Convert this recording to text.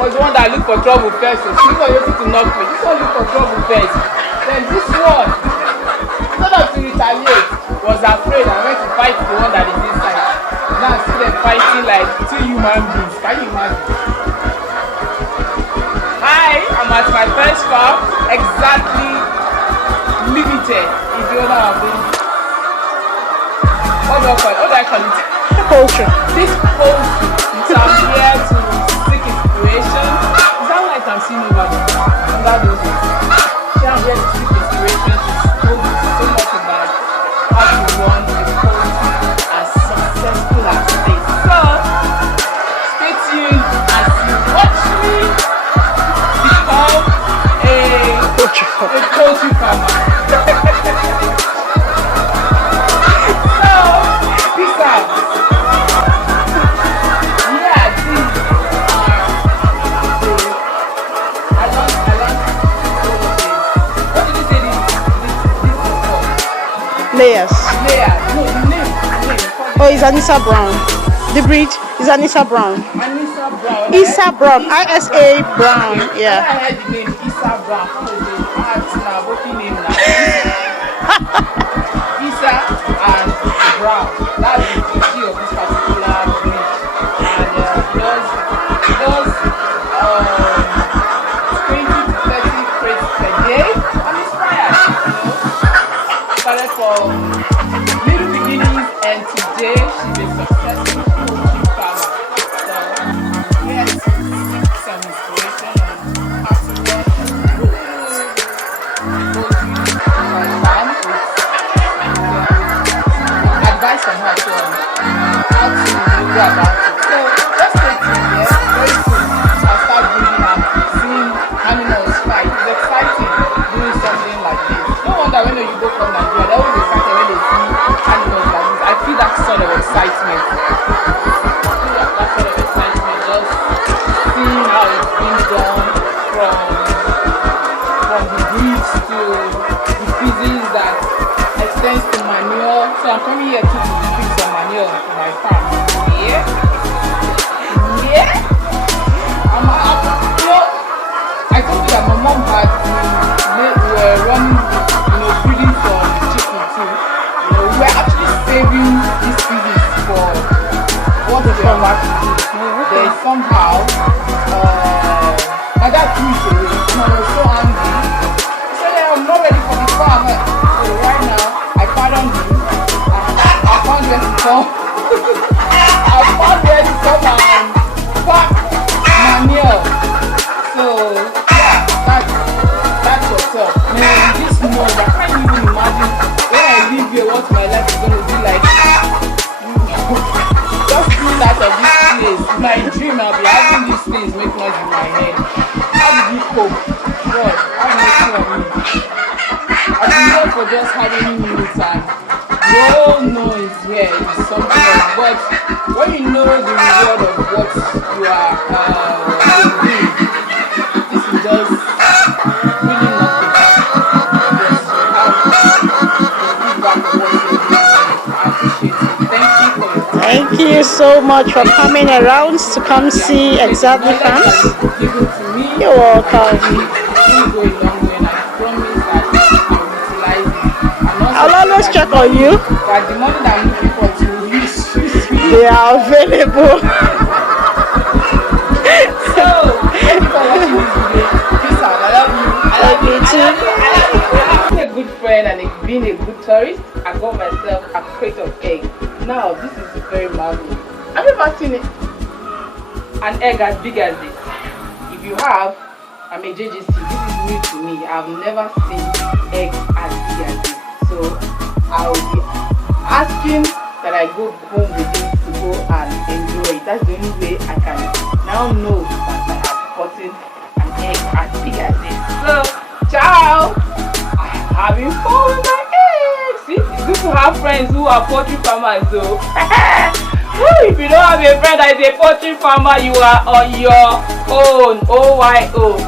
was the one that looked for trouble first. So she was able to knock me. This one looked for trouble first. Then this one, instead of to retaliate, was afraid and went to fight the one that is inside. Now I see them fighting like two human beings. Can you imagine? Hi, I'm at my first farm, exactly limited. Is the owner of it. What do I call it? Poultry. This poultry. So I'm here to seek inspiration. Is that why I can see nobody? Under those words. So I'm here to seek inspiration to so much about how to run a poultry as successful as this. So stay tuned as you watch me become a poultry farmer. So peace out. Layers. No, the name. Oh, it's Anissa Brown. The breed is Anissa Brown. Anissa Brown. Isa Brown. ISA Brown. Yeah. I heard the name Isa Brown. Isa and Brown. That's the key of this particular breed. And it does 20 to 30 crates per day. I'm inspired, Started from little beginnings, and today she's a successful poultry farmer. So yes, some inspiration on how to run a poultry farm with advice on how to go about it. So just stay tuned here. Very soon I'll start breeding and seeing animals fight. It's exciting doing something like this. No wonder when you go from Nigeria, they always excited when they see animals like this. I feel that sort of excitement. Just seeing how it's being done from the breeds to the feces that extends to manure. So I'm coming here to pick some manure for my farm. Yeah. I told you that my mom we were running, breeding for chicken too. We were actually saving these feces for what we are about to do. Then somehow, my dad threw it away, and I was so angry. He said, I'm not ready for the farm. So right now, I pardoned him. I found where to come. I found where to come and pack manure. So yeah, that's what's up. Man, this month I can't even imagine when I leave here what my life is gonna be like. Just being out of this place. My dream, I'll be having these things make noise in my head. How did you cope? God, have mercy on me. I've been here for just having minutes and the whole noise here is something else. But when you know the reward of what you are doing, this is just really nothing. Just have to feedback of what you're doing. I appreciate it. Thank you for your time. Thank you so much for coming around to come see exactly farms. Given to me, You're welcome. it will go a long way, and I promise that I will utilize it. I'll always check on you. That the money that I'm looking for to use, They are available. So, thank you for watching this video. Peace out. I love you. I love you too. Being a good friend and being a good tourist, I got myself a crate of eggs. Now, this is very marvelous. Have you ever seen an egg as big as this? If you have, I'm a JJC. This is new to me. I've never seen eggs as big as this. So, I'll be asking that I go home with it to go and enjoy it. That's the only way I can now know that I have gotten an egg as big as this. So, ciao! I'm having fun with my eggs. See, it's good to have friends who are poultry farmers though. If you don't have a friend that is a poultry farmer, you are on your own. OYO.